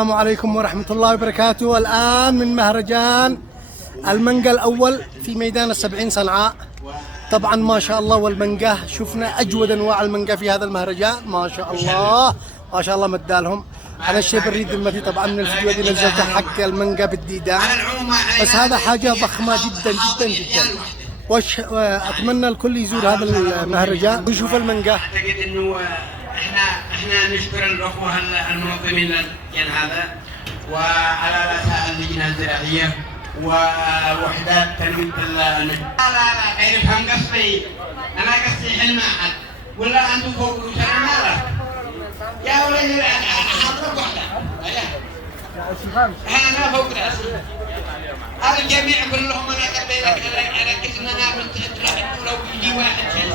السلام عليكم ورحمة الله وبركاته. الآن من مهرجان المانجا الأول في ميدان السبعين صنعاء. طبعا ما شاء الله، والمانجا شفنا أجود أنواع المانجا في هذا المهرجان. ما شاء الله ما شاء الله مدالهم. أنا الشيء بريد ذمتي طبعا من الفيديو اللي نزلته حق المانجا بالديدان، بس هذا حاجة ضخمة جدا جدا جدا. وأتمنى الكل يزور هذا المهرجان ويشوف المانجا. أعتقد إنه احنا نشكر الأخوة المنظمين للمكان هذا، وعلى رأسها اللجنة الزراعية ووحدات تنمية لا غير فهم قصدي. أنا قصدي حلم أحد ولا أنتم فوق وشنا ماله يا ولدي حضرك واحدة أنا فوق رأسي. هذا الجميع كلهم أنا قبل أركز إن أنا بنت لو يجي واحد شيء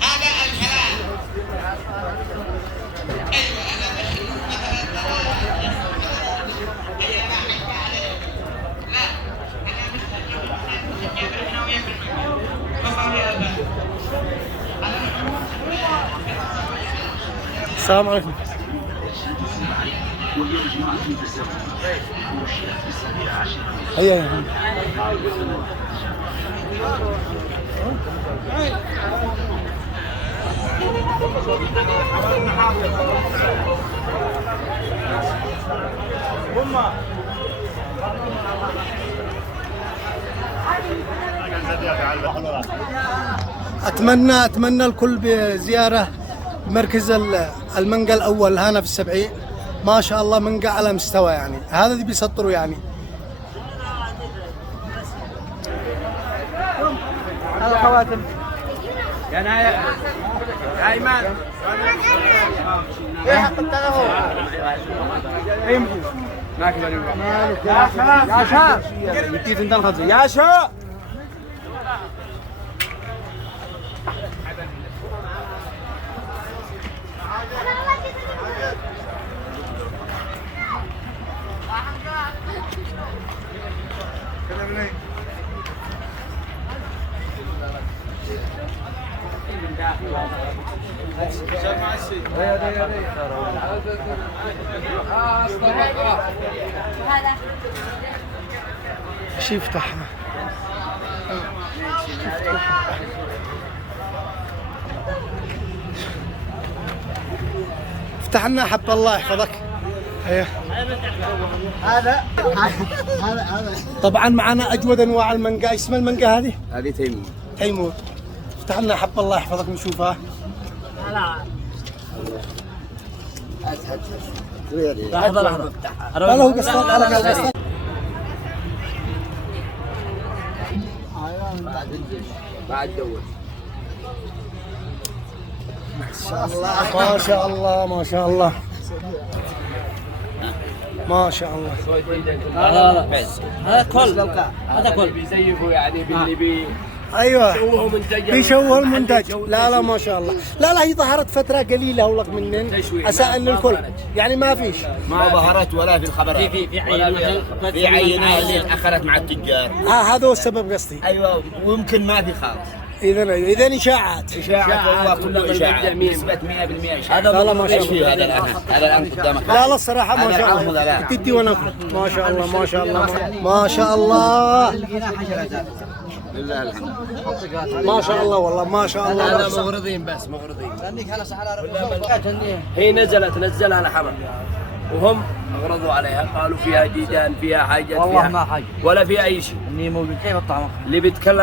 هذا الكلام. أيوة أنا بشوف مثلا لا أنا مستجيب هنا وياكل السلام عليكم. هيا أتمنى الكل بزيارة مركز المانجا الأول هنا في السبعين. ما شاء الله مانجا على مستوى، يعني هذا اللي بيسطروا يعني. هذا خواتم يا ايمان ايه حق التلفون يا شا يا شا شي يفتح افتح لنا حب الله يحفظك. ايه هذا طبعا معنا اجود انواع المانجا. اسم المانجا هذه تيمور. افتح لنا حب الله يحفظك نشوفها. لحظة لا هو قصدك على قصدك. بعد دور ما شاء الله ما شاء الله ما شاء الله. لا هذا كل هذا كل بيزيفوا يعني باللي ايوه بيشوهوا منتج بيشوهوا المنتج. لا ما شاء الله. لا هي ظهرت فتره قليله ولك منن اساء ان الكل يعني ما فيش ما ظهرت ولا في الخبرات. في عينه اللي اخرت مع التجار. هذا هو السبب قصدي. ايوه ويمكن ما في خالص. اذا اشاعات والله كله اشاعات بنسبه 100% اشاعات. لا ما شاء الله. هذا الان قدامك. لا الصراحه ما شاء الله تدي وناكل. ما شاء الله ما شاء الله ما شاء الله لله الحمد. ما شاء الله والله ما شاء الله. هذا مغرضين بس مغرضين. هي نزلها لحمر وهم اغرضوا عليها، قالوا فيها ديدان فيها حاجات، والله ما حاجة ولا فيها اي شيء. اني موجود كيف الطعم اللي بيتكلم